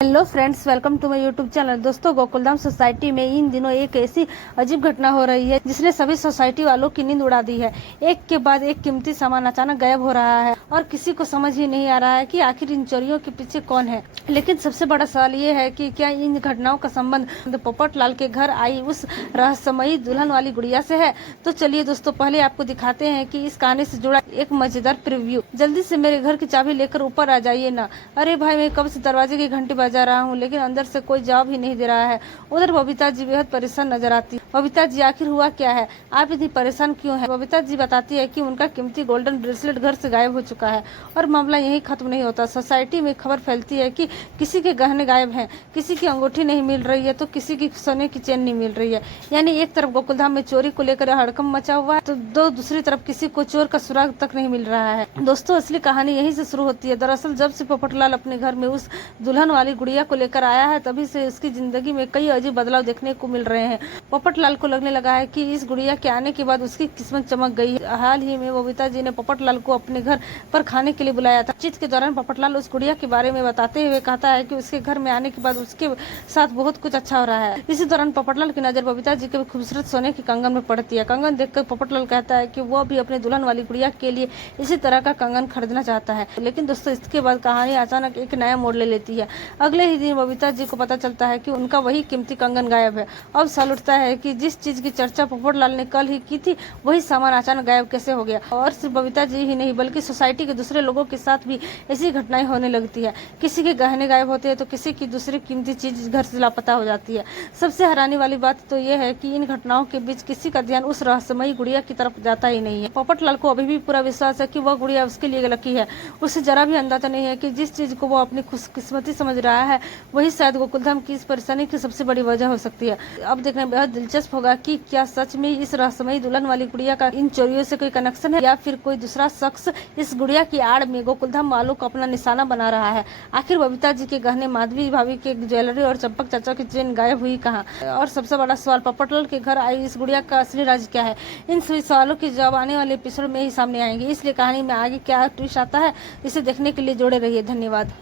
Hello friends, welcome to my YouTube channel. दोस्तों, Gokuldham society में इन दिनों एक ऐसी अजीब घटना हो रही है जिसने सभी सोसाइटी वालों की नींद उड़ा दी है। एक के बाद एक कीमती सामान अचानक गायब हो रहा है और किसी को समझ ही नहीं आ रहा है कि आखिर इन चोरियों के पीछे कौन है। लेकिन सबसे बड़ा सवाल ये है कि क्या इन घटनाओं का संबंध पोपट लाल के घर आई उस रहस्यमयी दुल्हन वाली गुड़िया से है। तो चलिए दोस्तों, पहले आपको दिखाते हैं कि इस कहानी से जुड़ा एक मजेदार प्रीव्यू। जल्दी से मेरे घर की चाबी लेकर ऊपर आ जाइए ना। अरे भाई, मैं कब से दरवाजे की घंटी बजा रहा हूँ लेकिन अंदर से कोई जवाब ही नहीं दे रहा है। उधर बबीता जी बेहद परेशान नजर आती। बबीता जी, आखिर हुआ क्या है? आप इतनी परेशान क्यों हैं? बबीता जी बताती है कि उनका कीमती गोल्डन ब्रेसलेट घर से गायब हो चुका है और मामला यही खत्म नहीं होता। सोसाइटी में खबर फैलती है कि किसी के गहने गायब हैं, किसी की अंगूठी नहीं मिल रही है तो किसी की सोने की चेन नहीं मिल रही है। यानी एक तरफ गोकुलधाम में चोरी को लेकर हड़कंप मचा हुआ है तो दूसरी तरफ किसी को चोर का सुराग तक नहीं मिल रहा है। दोस्तों, असली कहानी यहीं से शुरू होती है। दरअसल जब से पोपटलाल अपने घर में उस दुल्हन वाली गुड़िया को लेकर आया है तभी से उसकी जिंदगी में कई अजीब बदलाव देखने को मिल रहे हैं। पोपटलाल को लगने लगा है कि इस गुड़िया के आने के बाद उसकी किस्मत चमक गई है। हाल ही में बबीता जी ने पोपटलाल को अपने घर पर खाने के लिए बुलाया था। बातचीत के दौरान पोपटलाल उस गुड़िया के बारे में बताते हुए कहता है कि उसके घर में आने के बाद उसके साथ बहुत कुछ अच्छा हो रहा है। इसी दौरान पोपटलाल की नजर बबीता जी के खूबसूरत सोने के कंगन में पड़ती है। कंगन देखकर पोपटलाल कहता है कि वो भी अपने दुल्हन वाली गुड़िया के लिए इसी तरह का कंगन खरीदना चाहता है। लेकिन दोस्तों, इसके बाद कहानी अचानक एक नया मोड़ ले लेती है। अगले ही दिन बबीता जी को पता चलता है कि उनका वही कीमती कंगन गायब है। अब सवाल उठता है कि जिस चीज की चर्चा पोपटलाल ने कल ही की थी वही सामान अचानक गायब कैसे हो गया। और सिर्फ बबीता जी ही नहीं बल्कि सोसाइटी के दूसरे लोगों के साथ भी ऐसी घटनाएं होने लगती है। किसी के गहने गायब होते हैं तो किसी की दूसरी कीमती चीज घर से लापता हो जाती है। सबसे हैरानी वाली बात तो यह है कि इन घटनाओं के बीच किसी का ध्यान उस रहस्यमयी गुड़िया की तरफ जाता ही नहीं है। पोपटलाल को अभी भी पूरा विश्वास है कि वह गुड़िया उसके लिए लकी है। उसे जरा भी अंदाजा नहीं है कि जिस चीज को वो अपनी खुशकिस्मती समझ रहा है वही शायद गोकुलधाम की इस परेशानी की सबसे बड़ी वजह हो सकती है। अब देखने में बेहद दिलचस्प होगा कि क्या सच में इस रहस्यमयी दुल्हन वाली गुड़िया का इन चोरियों से कोई कनेक्शन है या फिर कोई दूसरा शख्स इस गुड़िया की आड़ में गोकुलधाम वालों को अपना निशाना बना रहा है। आखिर बबीता जी के गहने, माधवी भाभी के ज्वेलरी और चंपक चाचा की चेन गायब हुई कहाँ? और सबसे बड़ा सवाल, पोपटलाल के घर आई इस गुड़िया का असली राज क्या है? इन सभी सवालों के जवाब आने वाले एपिसोड में ही सामने आएंगे। इसलिए कहानी में आगे क्या ट्विस्ट आता है इसे देखने के लिए जोड़े रहिए। धन्यवाद।